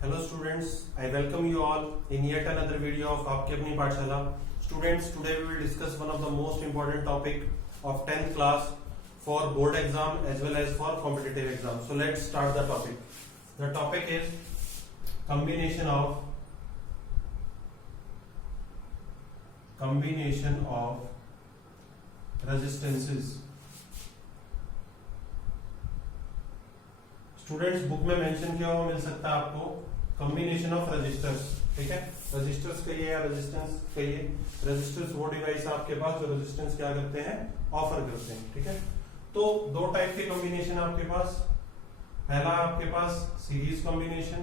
Hello students, I welcome you all in yet another video of आपकी अपनी पाठशाला. Students, today we will discuss one of the most important topic of 10th class for board exam as well as for competitive exam. So let's start the topic. The topic is combination of resistances. Students book में mention किया हुआ मिल सकता है आपको combination of registers. ठीक है, registers कहिए या रेजिस्टेंस कहिए. रजिस्टर्स वो डिवाइस आपके पास जो रेजिस्टेंस क्या करते हैं, ऑफर करते हैं. ठीक है, तो दो टाइप के कॉम्बिनेशन आपके पास. पहला आपके पास series combination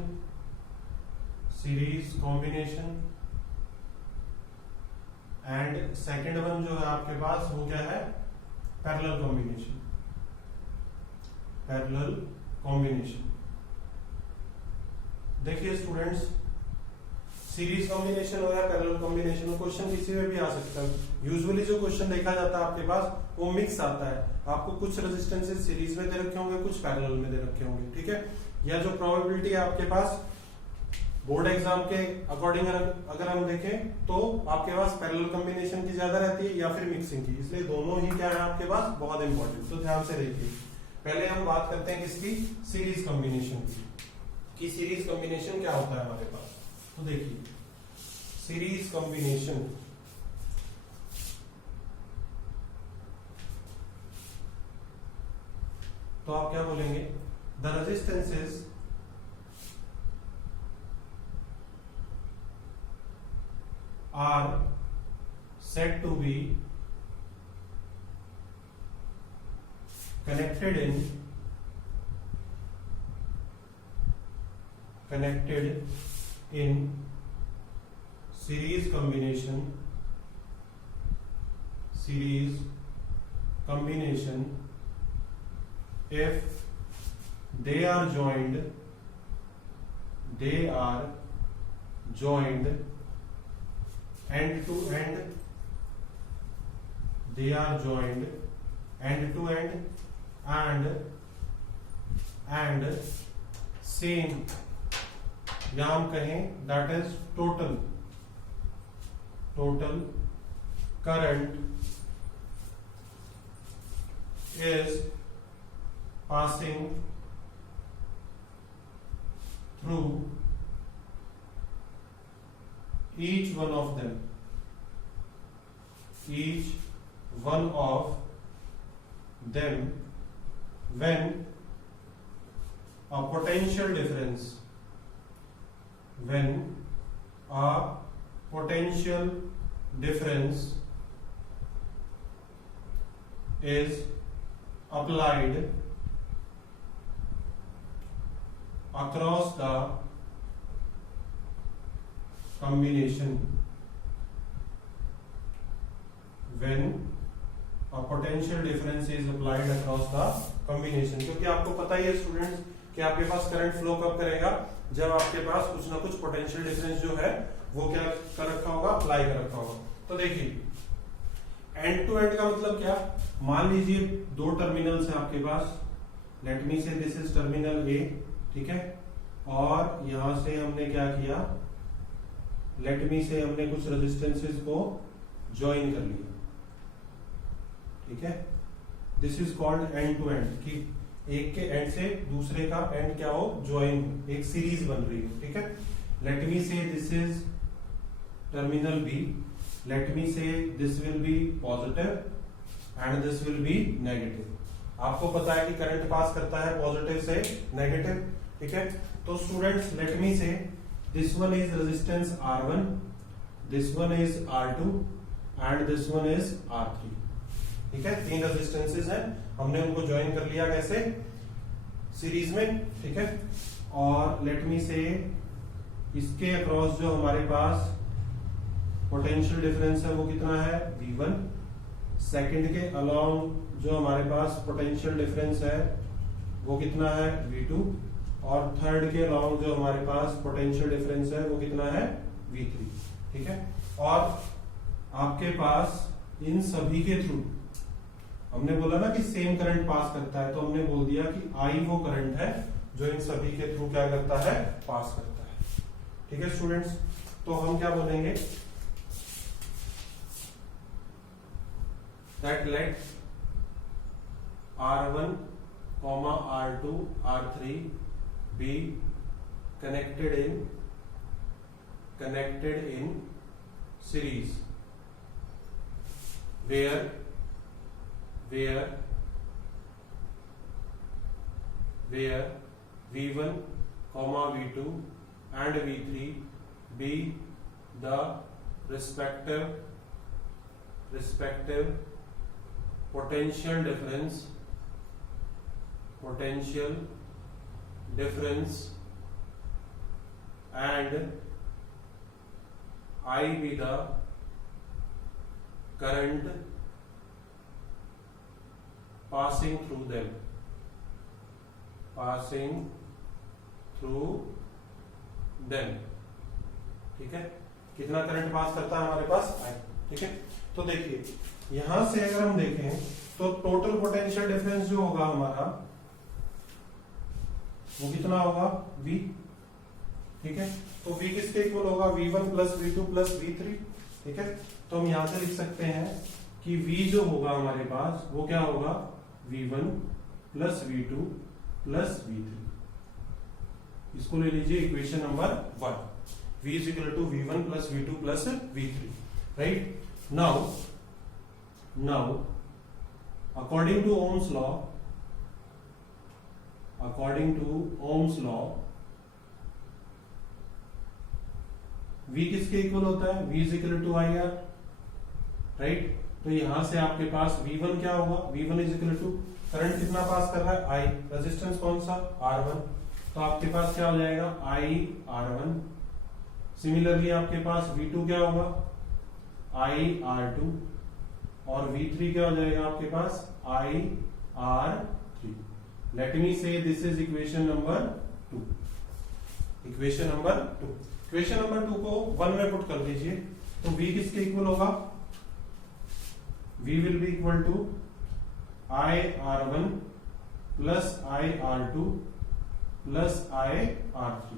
and second one जो है आपके पास वो क्या है, पैरेलल कॉम्बिनेशन. देखिए स्टूडेंट्स, सीरीज कॉम्बिनेशन हो या पैरेलल कॉम्बिनेशन हो, क्वेश्चन किसी में भी आ सकता है. यूजुअली जो क्वेश्चन देखा जाता है आपके पास वो मिक्स आता है. आपको कुछ रेजिस्टेंसेस सीरीज में दे रखे होंगे, कुछ पैरेलल में दे रखे होंगे. ठीक है, या जो प्रोबेबिलिटी है आपके पास बोर्ड एग्जाम के अकॉर्डिंग अगर हम देखें तो आपके पास पैरेलल कॉम्बिनेशन की ज्यादा रहती है या फिर मिक्सिंग की. इसलिए दोनों ही क्या है आपके पास, बहुत इंपॉर्टेंट. तो ध्यान से देखिए, पहले हम बात करते हैं किसकी, सीरीज कॉम्बिनेशन की सीरीज कॉम्बिनेशन क्या होता है हमारे पास. तो देखिए सीरीज कॉम्बिनेशन तो आप क्या बोलेंगे, the resistances are said to be connected in series combination if they are joined end to end and same, या हम कहें that is total current is passing through each one of them when a potential difference is applied across the combination. क्योंकि आपको पता ही है students कि आपके पास current flow कब करेगा, जब आपके पास कुछ ना कुछ पोटेंशियल डिफरेंस जो है वो क्या कर रखा होगा, अप्लाई कर रखा होगा. तो देखिए एंड टू एंड का मतलब क्या, मान लीजिए दो टर्मिनल्स है आपके पास. Late me say this is terminal ए. ठीक है, और यहां से हमने क्या किया, लेट मी से हमने कुछ रेजिस्टेंसेस को ज्वाइन कर लिया. ठीक है, this is called end to end, कि एक के एंड से दूसरे का एंड क्या हो, ज्वाइन, एक सीरीज बन रही है. ठीक है, let me say this is terminal B. Let me say this will be positive and this will be negative. आपको पता है कि करंट पास करता है पॉजिटिव से नेगेटिव. ठीक है, तो स्टूडेंट्स लेट मी से this one is resistance R1, this one is R2 and this one is R3. ठीक है, तीन रेजिस्टेंसेस हैं, हमने उनको ज्वाइन कर लिया कैसे, सीरीज में. ठीक है, और लेट मी से इसके अक्रॉस जो हमारे पास पोटेंशियल डिफरेंस है वो कितना है, V1. सेकंड के अलोंग जो हमारे पास पोटेंशियल डिफरेंस है वो कितना है, V2. और थर्ड के अलाउंग जो हमारे पास पोटेंशियल डिफरेंस है वो कितना है, V3. ठीक है, और आपके पास इन सभी के थ्रू हमने बोला ना कि सेम करंट पास करता है, तो हमने बोल दिया कि I वो करंट है जो इन सभी के थ्रू क्या करता है, पास करता है. ठीक है स्टूडेंट्स, तो हम क्या बोलेंगे, that let R1, R2, R3 be connected in series where V1, V2 and V3 be the respective potential difference and I be the current passing through them. ठीक है, कितना करंट पास करता है हमारे पास I, ठीक है। तो देखिए यहां से अगर हम देखें तो टोटल पोटेंशियल डिफरेंस जो होगा हमारा वो कितना होगा V, ठीक है। तो V किसके इक्वल होगा, V1 plus V2 plus V3, ठीक है। तो हम यहां से लिख सकते हैं कि V जो होगा हमारे पास वो क्या होगा, V1 plus V2 plus V3, इसको ले लीजिए equation number 1, V is equal to V1 plus V2 plus V3, right. Now according to Ohm's law V किसके इक्वल होता है, V is equal to IR, right. तो यहां से आपके पास V1 क्या होगा, V1 is equal to current कितना पास कर रहा है I, रेजिस्टेंस कौन सा R1, तो आपके पास क्या हो जाएगा IR1। सिमिलरली आपके पास V2 क्या होगा IR2 और V3 क्या हो जाएगा आपके पास IR3। Late me say this is equation number 2। Equation number 2 को 1 में पुट कर दीजिए, तो V किसके इक्वल होगा, V will be equal to IR1 plus IR2 plus IR3।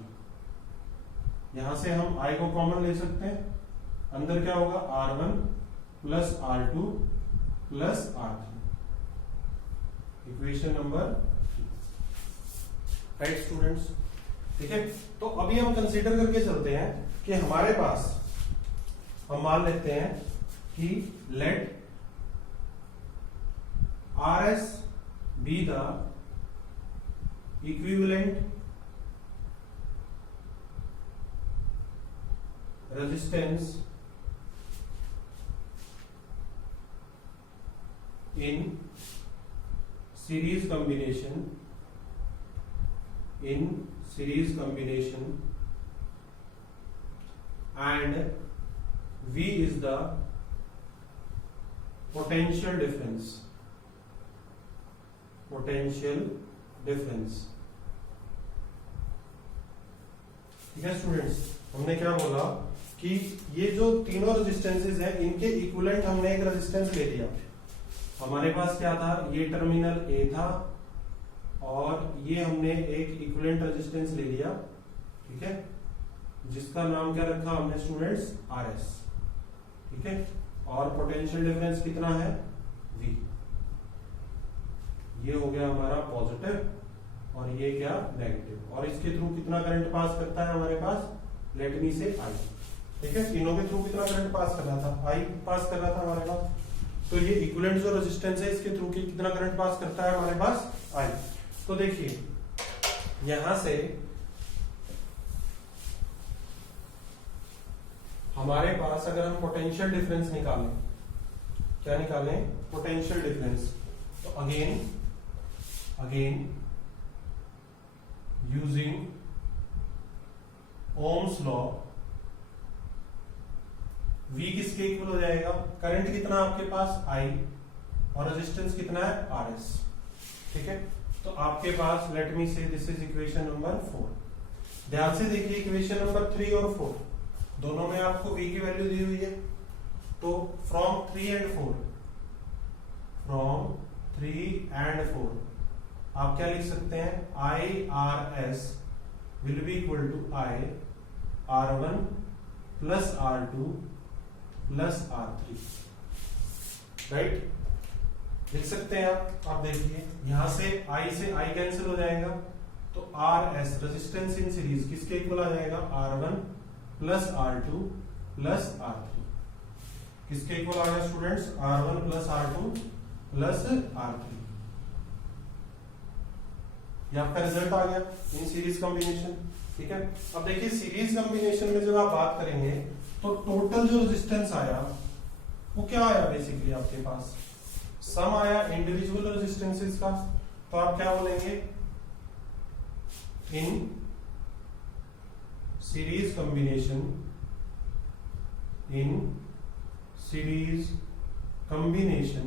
यहां से हम I को कॉमन ले सकते हैं, अंदर क्या होगा R1 plus R2 plus R3, equation number 3, right students, ठीक है। तो अभी हम कंसीडर करके चलते हैं कि हमारे पास, हम मान लेते हैं कि late RS be the equivalent resistance in series combination and V is the potential difference, ठीक है स्टूडेंट्स। हमने क्या बोला कि ये जो तीनों रेजिस्टेंसेस हैं इनके इक्विवेलेंट हमने एक रेजिस्टेंस ले लिया। हमारे पास क्या था, ये टर्मिनल A था और ये हमने एक इक्विवेलेंट रेजिस्टेंस ले लिया, ठीक है, जिसका नाम क्या रखा हमने स्टूडेंट्स RS, ठीक है। और पोटेंशियल डिफरेंस कितना है V, ये हो गया हमारा पॉजिटिव और ये क्या नेगेटिव, और इसके थ्रू कितना करंट पास करता है हमारे पास, लेट मी से I, ठीक है। तीनों के थ्रू कितना करंट पास कर रहा था, I पास कर रहा था हमारे पास। तो ये इक्विवेलेंट जो रेजिस्टेंस है इसके थ्रू कितना करंट पास करता है हमारे पास I। तो देखिए यहां से हमारे पास अगर हम पोटेंशियल डिफरेंस निकालें, क्या निकालें, पोटेंशियल डिफरेंस, तो again using Ohm's law V किसके इक्वल हो जाएगा, करंट कितना आपके पास I और रेजिस्टेंस कितना है RS, ठीक है। तो आपके पास late me say this is equation number 4। ध्यान से देखिए इक्वेशन नंबर 3 और 4 दोनों में आपको V की वैल्यू दी हुई है, तो फ्रॉम 3 एंड 4 आप क्या लिख सकते हैं, IRS will be equal to I R1 plus R2 plus R3, right. लिख सकते हैं आप देखिए यहां से I से I कैंसिल हो जाएगा, तो RS रेजिस्टेंस इन सीरीज किसके इक्वल आ जाएगा, R1 plus R2 plus R3, किसके इक्वल आ गया students, R1 plus R2 plus R3। ये आपका रिजल्ट आ गया इन सीरीज कॉम्बिनेशन, ठीक है। अब देखिए सीरीज कॉम्बिनेशन में जब आप बात करेंगे तो टोटल जो रेजिस्टेंस आया वो क्या आया, बेसिकली आपके पास सम आया इंडिविजुअल रेजिस्टेंसेस का, तो आप क्या बोलेंगे, in series combination, in series combination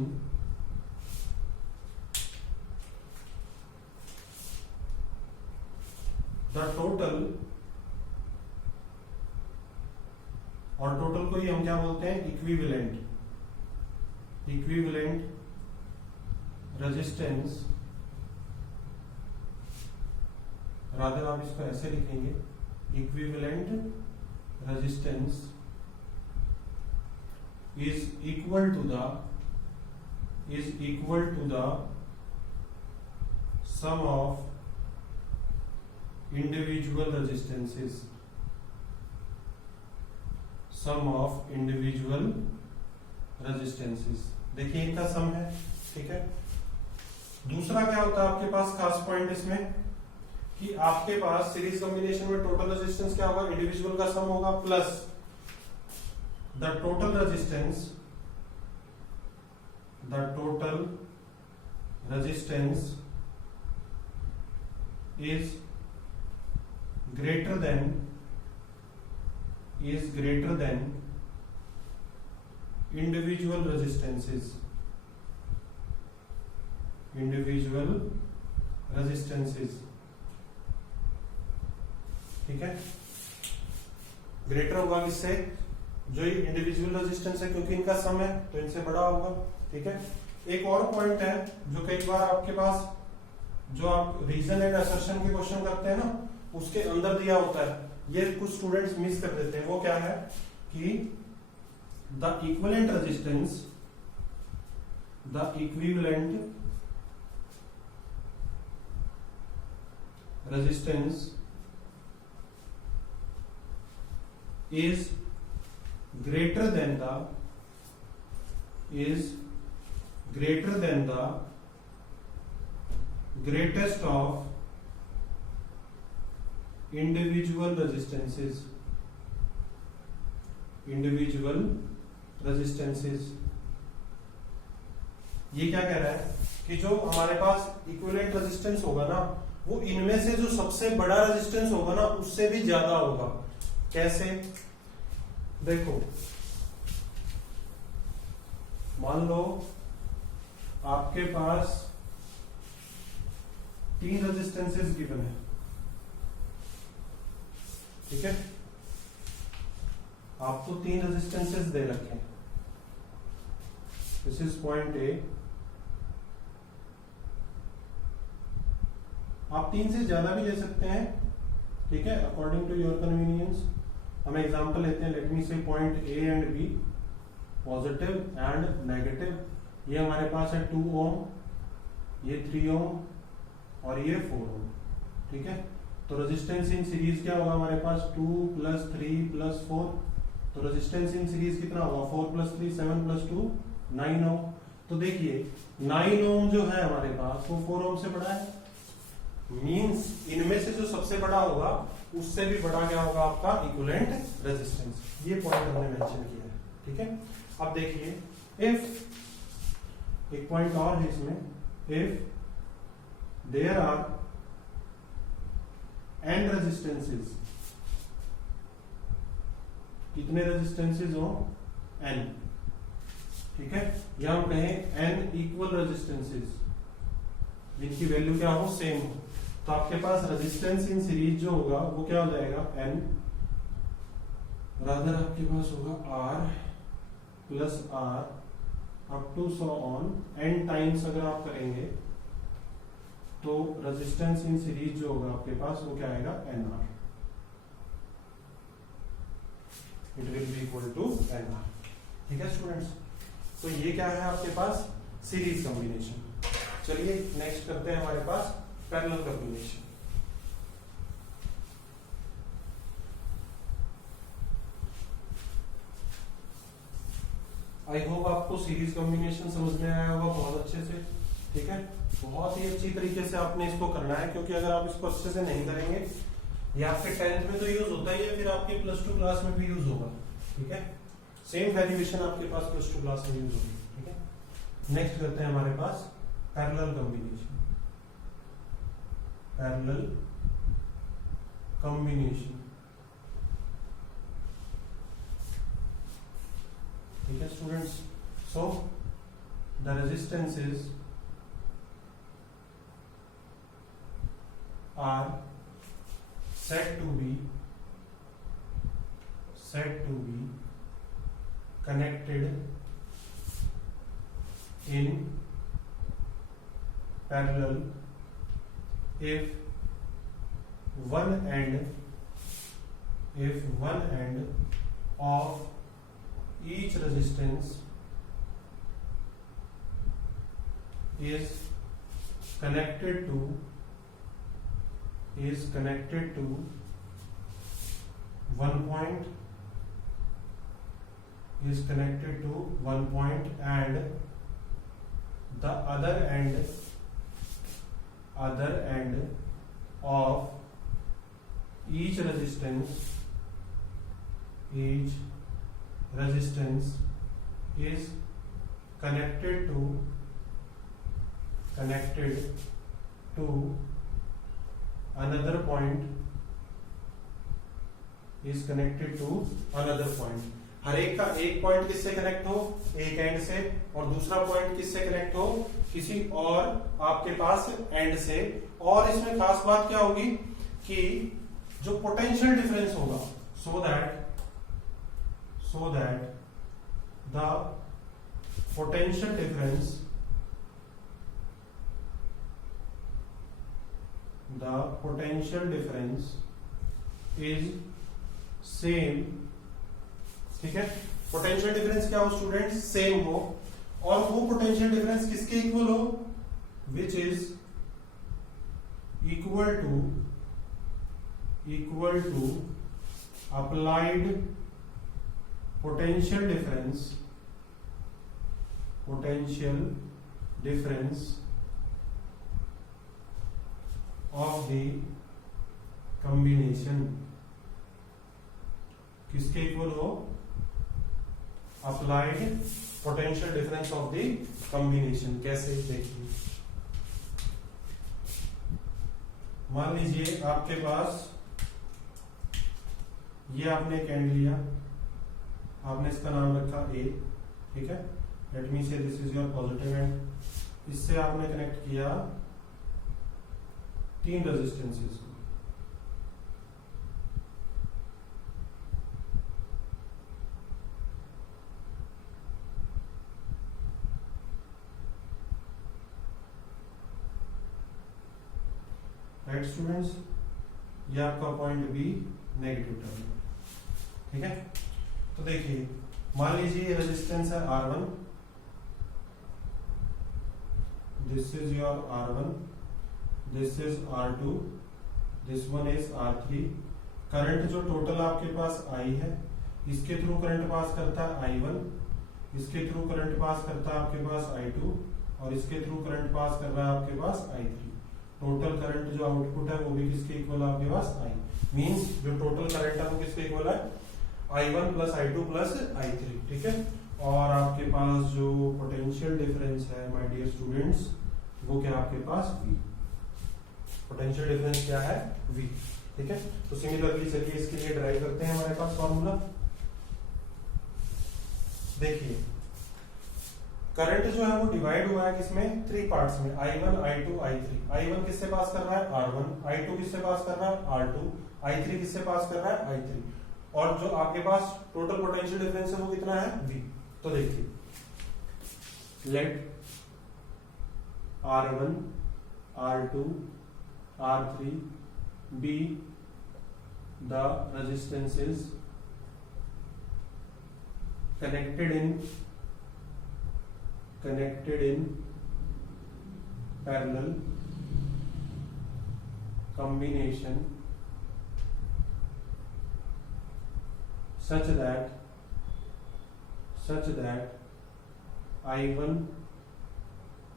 the total, और टोटल को ही हम क्या बोलते हैं, इक्विवेलेंट, इक्विवेलेंट रेजिस्टेंस, रादर आप इसको ऐसे लिखेंगे, equivalent resistance is equal to the sum of individual resistances, sum of individual resistances। देखिए इनका सम है, ठीक है। दूसरा क्या होता है आपके पास खास पॉइंट इसमें, कि आपके पास सीरीज कॉम्बिनेशन में टोटल रेजिस्टेंस क्या होगा, इंडिविजुअल का सम होगा plus the total resistance is greater than individual resistances, ठीक है। ग्रेटर होगा किससे, जो ये इंडिविजुअल रेजिस्टेंस है, क्योंकि इनका सम है तो इनसे बड़ा होगा, ठीक है। एक और पॉइंट है जो कई बार आपके पास, जो आप रीजन एंड असर्शन के क्वेश्चन करते हैं ना, उसके अंदर दिया होता है, ये कुछ स्टूडेंट्स मिस कर देते हैं। वो क्या है कि the equivalent resistance, the equivalent resistance is greater than the greatest of individual resistances, ये क्या कह रहा है कि जो हमारे पास इक्विवेलेंट रेजिस्टेंस होगा ना, वो इनमें से जो सबसे बड़ा रेजिस्टेंस होगा ना उससे भी ज्यादा होगा। कैसे, देखो मान लो आपके पास 3 रेजिस्टेंसेस गिवन है, ठीक है। आपको 3 रेजिस्टेंसेस दे रखे हैं, दिस इज पॉइंट ए। आप 3 से ज्यादा भी ले सकते हैं, ठीक है, अकॉर्डिंग टू योर कन्वीनियंस। हम एग्जांपल लेते हैं, let me say point A and B, positive and negative. ये हमारे पास है 2 ओम, ये 3 ओम और ये 4 ओम, ठीक है। तो रेजिस्टेंस इन सीरीज क्या होगा हमारे पास, 2 + 3 + 4। तो रेजिस्टेंस इन सीरीज कितना होगा, 4 + 3 7 + 2 9 ओम। तो देखिए 9 ओम जो है हमारे पास वो 4 ओम से बड़ा है, मींस इनमें से जो सबसे बड़ा होगा उससे भी बड़ा क्या होगा आपका इक्विवेलेंट रेजिस्टेंस। ये पॉइंट हमने मेंशन किया है, ठीक है। अब देखिए इफ, एक पॉइंट और है इसमें, if there are n resistances, कितने रेजिस्टेंसेस हो, n, ठीक है। या हम कहें n इक्वल रेजिस्टेंसेस जिनकी वैल्यू क्या हो, सेम हो, तो आपके पास रेजिस्टेंस इन सीरीज जो होगा वो क्या हो जाएगा, n, रादर आपके पास होगा r + r up to so on n times. अगर आप करेंगे तो रेजिस्टेंस इन सीरीज जो होगा आपके पास वो क्या आएगा, nr, equal to N R. ठीक है स्टूडेंट्स, तो ये क्या है आपके पास सीरीज कॉम्बिनेशन। चलिए नेक्स्ट करते हैं हमारे पास पैरेलल कॉम्बिनेशन। आई होप आपको सीरीज कॉम्बिनेशन समझ में आया होगा बहुत अच्छे से। ठीक है, बहुत ही अच्छी तरीके से आपने इसको करना है, क्योंकि अगर आप इसको अच्छे से नहीं करेंगे, ये आपके 10th में तो यूज होता ही है, फिर आपके +2 क्लास में भी यूज होगा। ठीक है, सेम डेरिवेशन आपके पास +2 क्लास में यूज होगी। ठीक है, नेक्स्ट करते हैं हमारे पास पैरेलल कॉम्बिनेशन। पैरेलल कॉम्बिनेशन, ठीक है students. So the resistances are said to be connected in parallel if one end of each resistance is connected to one point and the other end of each resistance is connected to another point is connected to another point। हर एक का एक point किससे connect हो, एक and से, और दूसरा point किससे कनेक्ट हो, किसी और आपके पास एंड से। और इसमें खास बात क्या होगी कि जो पोटेंशियल डिफरेंस होगा, so that the potential difference is same. ठीक है, पोटेंशियल डिफरेंस क्या हो स्टूडेंट्स, सेम हो, और वो पोटेंशियल डिफरेंस किसके इक्वल हो, which is equal to applied potential difference of the combination. किसके इक्वल हो, applied potential difference of the combination. कैसे, देखिए, मान लीजिए आपके पास ये आपने एक एंड लिया, आपने इसका नाम रखा ए। ठीक है, let me say this is your positive and. इससे आपने कनेक्ट किया 3 रेजिस्टेंसेस को। राइट स्टूडेंट्स, ये आपका पॉइंट बी नेगेटिव टर्मिनल। ठीक है, तो देखिए, मान लीजिए ये रेजिस्टेंस है R1, this is your R1, this is R2, this one is R3। Current जो टोटल आपके पास I है, इसके थ्रू करंट पास करता है I1, इसके थ्रू करंट पास करता है आपके पास I2, और इसके थ्रू करंट पास कर रहा है आपके पास I3। टोटल करंट जो आउटपुट है वो भी किसके इक्वल है आपके पास, I। मींस जो टोटल करंट है वो किसके इक्वल है, I1 plus I2 plus I3। ठीक है, और आपके पास जो पोटेंशियल डिफरेंस है माय डियर स्टूडेंट्स, वो क्या आपके पास V। पोटेंशियल डिफरेंस क्या है, V। ठीक है, तो सिमिलरली चलिए इसके लिए ड्राइव करते हैं हमारे पास फॉर्मूला। देखिए, करंट जो है वो डिवाइड हुआ है किसमें, 3 पार्ट्स में, I1 I2 I3। I1 किससे पास कर रहा है, R1, I2 किससे पास कर रहा है, R2, I3 किससे पास कर रहा है, I3। और जो आपके पास टोटल पोटेंशियल डिफरेंस है वो कितना है, V। तो देखिए, late R1 R2 R3 be the resistances connected in parallel combination such that I1,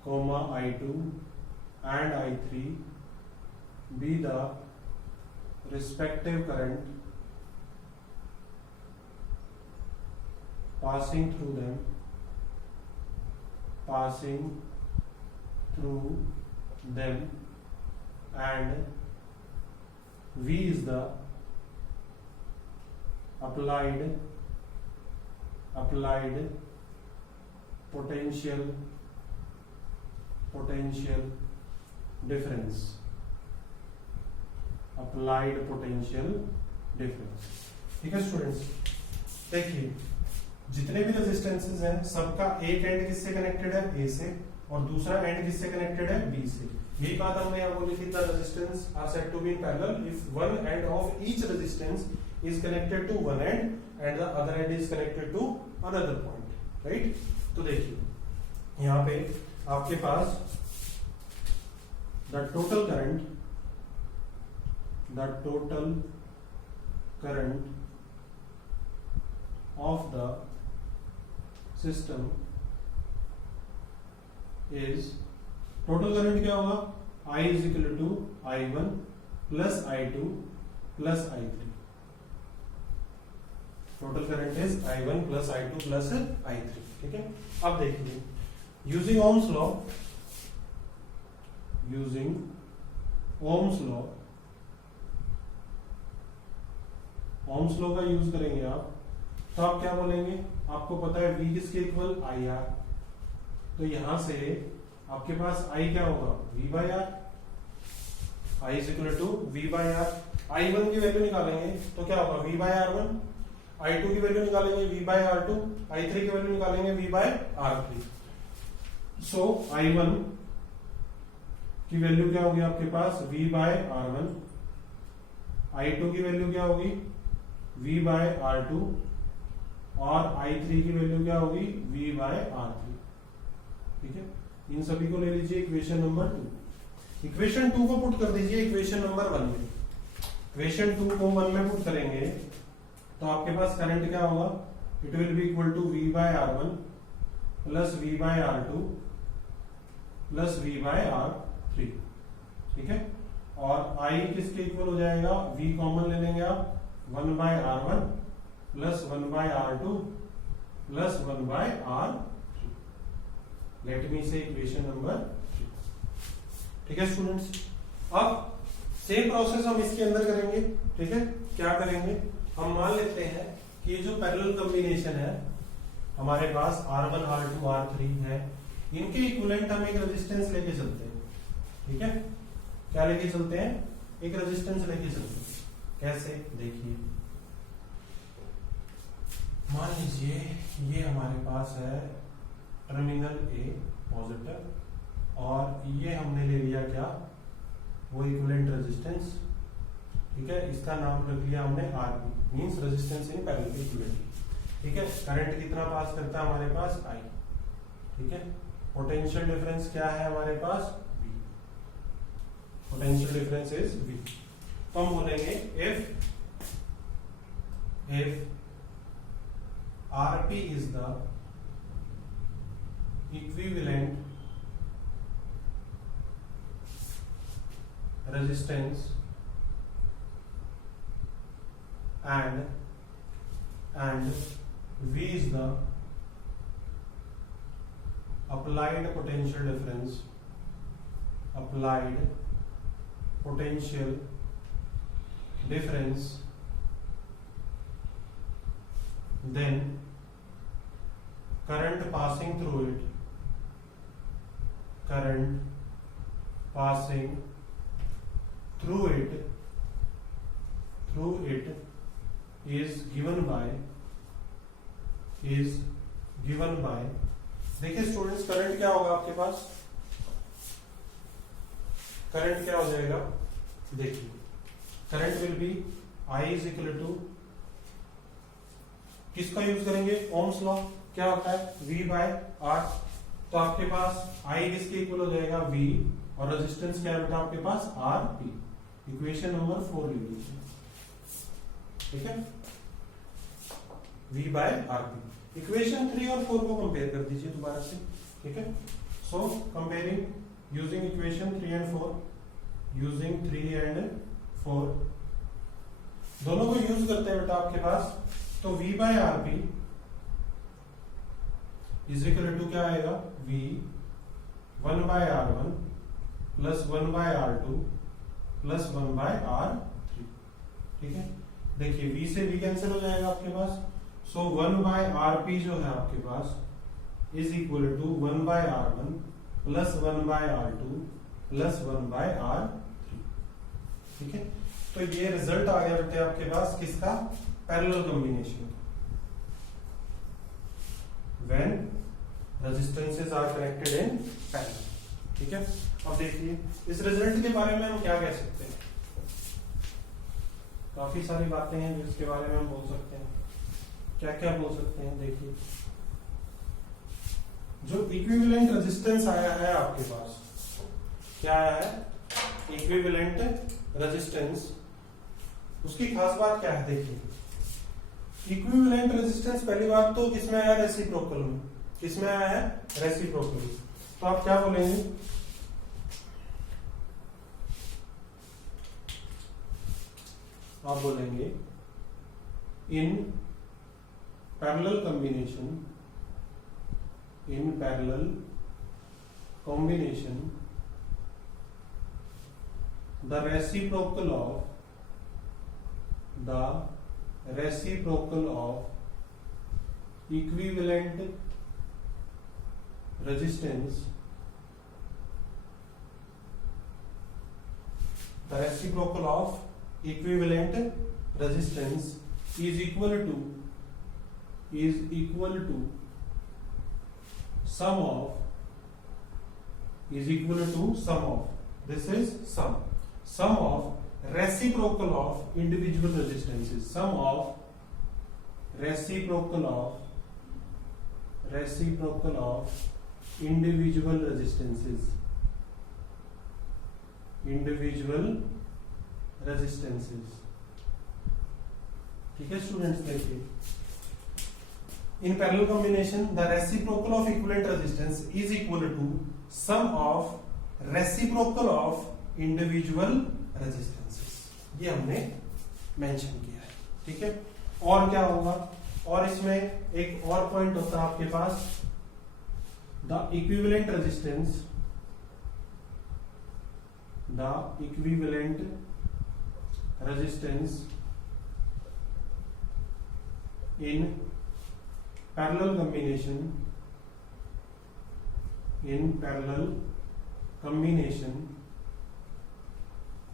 I2 and I3 be the respective current passing through them and V is the applied potential difference. Applied potential difference. ठीक है students, देखिए जितने भी resistances हैं सबका एक and किससे connected है, ए से, और दूसरा एंड किससे कनेक्टेड है, बी से। यही बात हमने यहाँ बोली थी, the resistance are said to be in parallel if one end of each resistance is connected to one end the other end is connected to another point, right. तो देखिए यहाँ पे आपके पास the total current of the system is, total current क्या होगा, I is equal to I1 plus I2 plus I3. total current is I1 plus I2 plus I3. ठीक है, अब देखिए using Ohm's लॉ का यूज करेंगे आप, तो आप क्या बोलेंगे, आपको पता है V किसके इक्वल, IR, तो यहां से आपके पास I क्या होगा, V by R, I is equal to V by R। I1 की वैल्यू निकालेंगे तो क्या होगा, V by R1, I2 की वैल्यू निकालेंगे V by R2, I3 की वैल्यू निकालेंगे V by R3। So I1 की वैल्यू क्या होगी आपके पास, V by R1, I2 की वैल्यू क्या होगी, V by R2, और I3 की वैल्यू क्या होगी, V by R3। ठीक है, इन सभी को ले लीजिए इक्वेशन नंबर 2। इक्वेशन 2 को पुट कर दीजिए इक्वेशन नंबर 1 में। इक्वेशन 2 को 1 में पुट करेंगे तो आपके पास करंट क्या होगा, it will be equal to V by R1 plus V by R2 plus V by R3। ठीक है, और I किसके इक्वल हो जाएगा, V कॉमन ले लेंगे आप, 1 by R1 plus 1 by R2 plus 1 by R3। Late me से इक्वेशन नंबर 3। ठीक है स्टूडेंट्स, अब सेम प्रोसेस हम इसके अंदर करेंगे। ठीक है, क्या करेंगे, हम मान लेते हैं कि ये जो पैरेलल कॉम्बिनेशन है हमारे पास R1 R2 R3 है, इनके इक्विवेलेंट हम एक रेजिस्टेंस लेके चलते हैं। ठीक है, क्या लेके चलते हैं, एक रेजिस्टेंस लेके चलते हैं। कैसे, देखिए मान लीजिए ये हमारे पास है टर्मिनल ए पॉजिटिव, और ये हमने ले लिया क्या, वो इक्विवेलेंट रेजिस्टेंस। ठीक है, इसका नाम रख लिया हमने RP, means resistance in parallel equivalent. ठीक है, करंट कितना पास करता है हमारे पास, आई। ठीक है, पोटेंशियल डिफरेंस क्या है हमारे पास, V। Potential difference is V। तो हम बोलेंगे if Rp is the equivalent resistance and V is the applied potential difference, then current passing through it is given by देखिए स्टूडेंट्स, करंट क्या होगा आपके पास, करंट क्या हो जाएगा, देखिए current will be I is equal to किसका use करेंगे, ओम्स लॉ। क्या होता है, V बाय R। तो आपके पास I किसके इक्वल हो जाएगा, V, और रेजिस्टेंस क्या है बेटा आपके पास, RP। इक्वेशन नंबर 4 ले लीजिए, ठीक है, V बाय RP। इक्वेशन 3 और 4 को कंपेयर कर दीजिए दोबारा से, ठीक है। सो comparing using equation 3 and 4, using 3 and 4, दोनों को यूज करते हैं बेटा आपके पास। तो V by RP is equal to क्या आएगा, V 1 by R1 plus 1 by R2 plus 1 by R3, ठीक है। देखिए V से V कैंसिल हो जाएगा आपके पास, सो 1 बाय RP जो है आपके पास is equal to 1 by R1 plus 1 by R2 plus 1 by R3, ठीक है। तो ये रिजल्ट आ गया बेटे आपके पास किसका, parallel combination, when resistances are connected in parallel, ठीक है। अब देखिए इस रिजल्ट के बारे में हम क्या कह सकते हैं, काफी सारी बातें हैं जिसके बारे में हम बोल सकते हैं। क्या क्या बोल सकते हैं, देखिए जो इक्विवेलेंट रेजिस्टेंस आया है आपके पास, क्या आया है, इक्विवेलेंट रेजिस्टेंस, उसकी खास बात क्या है, देखिए इक्विवेलेंट रेजिस्टेंस पहली बात तो किसमें आया, रेसिप्रोकल में। किसमें आया है, रेसिप्रोकल में। तो आप क्या बोलेंगे, आप बोलेंगे in parallel combination, in parallel combination the reciprocal of equivalent resistance, the reciprocal of equivalent resistance is equal to sum of, this is sum of reciprocal of individual resistances, sum of reciprocal of individual resistances, ठीक है students. देखिए in parallel combination the reciprocal of equivalent resistance is equal to sum of reciprocal of individual resistances, ये हमने mention किया है, ठीक है। और क्या होगा, और इसमें एक और पॉइंट होता है आपके पास, the equivalent resistance in parallel combination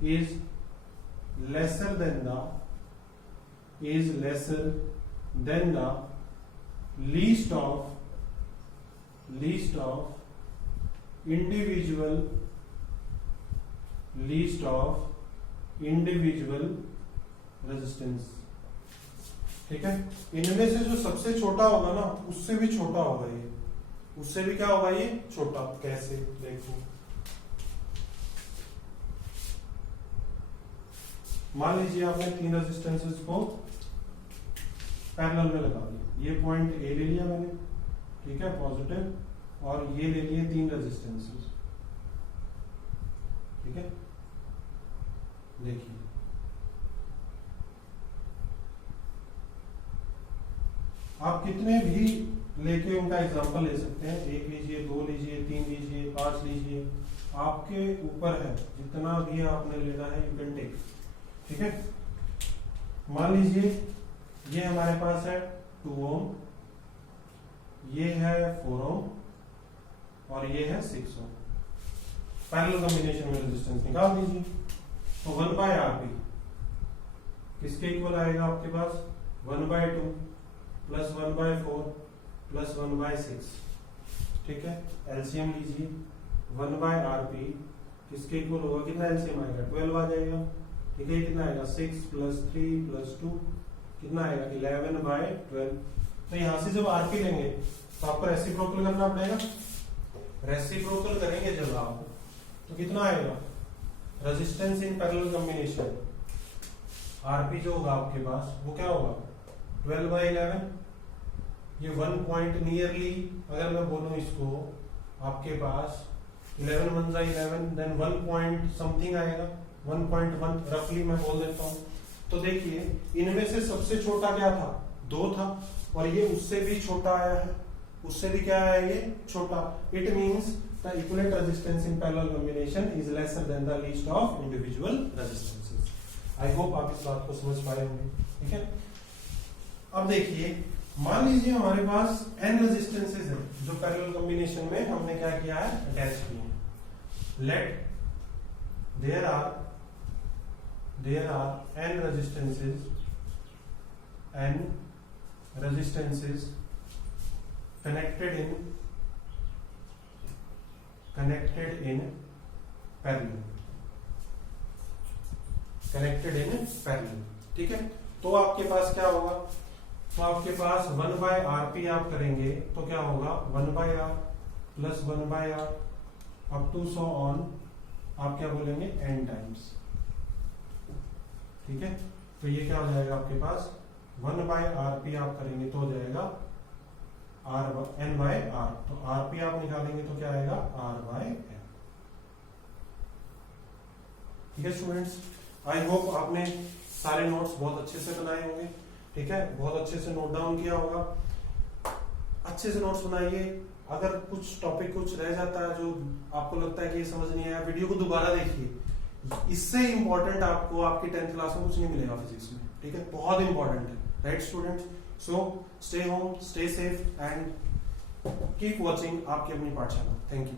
is lesser than the least of individual resistance, ठीक है। इनमें से जो सबसे छोटा होगा ना उससे भी छोटा होगा ये, उससे भी क्या होगा ये छोटा। कैसे, देखो मान लीजिए आपने 3 रेजिस्टेंसेस को पैरेलल में लगा दिया, ये पॉइंट ए ले लिया मैंने, ठीक है, पॉजिटिव, और ये ले लिए 3 रेजिस्टेंसेस, ठीक है। देखिए आप कितने भी लेके उनका एग्जांपल ले सकते हैं, 1 लीजिए, 2 लीजिए, 3 लीजिए, 5 लीजिए, आपके ऊपर है, जितना भी आपने लेना है यू कैन टेक, ठीक है। मान लीजिए ये हमारे पास है 2 ओम, ये है 4 ओम, और ये है 6 ओम। पैरेलल कॉम्बिनेशन में रेजिस्टेंस निकाल दीजिए। तो 1 बाय RP किसके इक्वल आएगा आपके पास, 1 by 2 plus 1 by 4 plus 1 by 6, ठीक है। एलसीएम लीजिए, 1 बाय RP किसके इक्वल होगा, कितना एलसीएम आएगा, 12 आ जाएगा, ठीक है। कितना आएगा, 6 प्लस 3 प्लस 2 कितना आएगा 11/12। तो यहां से जब आरपी लेंगे तो आपको रेसिप्रोकल करना पड़ेगा। रेसिप्रोकल करेंगे जब आप तो कितना आएगा, resistance in parallel combination RP जो होगा आपके पास वो क्या होगा 12/11। ये 1 पॉइंट नियरली अगर मैं बोलूं इसको आपके पास 11 1 11 देन 1 पॉइंट समथिंग आएगा 1.1 रफली मैं बोल देता हूं। तो देखिए इनमें से सबसे छोटा क्या था 2 था और ये उससे भी छोटा आया है, उससे भी क्या आया ये छोटा। It means the equivalent resistance in parallel combination is lesser than the least of individual resistances. I hope आप इस बात को समझ पाए होंगे, ठीक है। अब देखिए मान लीजिए हमारे पास n रेजिस्टेंसेस हैं जो पैरेलल कॉम्बिनेशन में हमने क्या किया है अटैच किए हैं। Let there are n resistances connected in parallel, ठीक है। तो आपके पास क्या होगा, तो आपके पास 1/RP आप करेंगे तो क्या होगा 1/R plus 1/R up to so on आप क्या बोलेंगे n टाइम्स, ठीक है। तो ये क्या हो जाएगा आपके पास 1/RP आप करेंगे तो हो जाएगा n/R। तो RP आप निकालेंगे तो क्या आएगा R/n, ठीक है स्टूडेंट्स। आई होप आपने सारे नोट्स बहुत अच्छे से बनाए होंगे, ठीक है, बहुत अच्छे से नोट डाउन किया होगा। अच्छे से नोट्स बनाइए। अगर कुछ टॉपिक कुछ रह जाता है जो आपको लगता है कि ये समझ नहीं आया, वीडियो को दोबारा देखिए। इससे इंपॉर्टेंट आपको आपकी 10th क्लास में कुछ नहीं मिलेगा फिजिक्स में, ठीक है, बहुत इंपॉर्टेंट है, right students. So stay home, stay safe and keep watching आपकी अपनी पाठशाला। Thank you.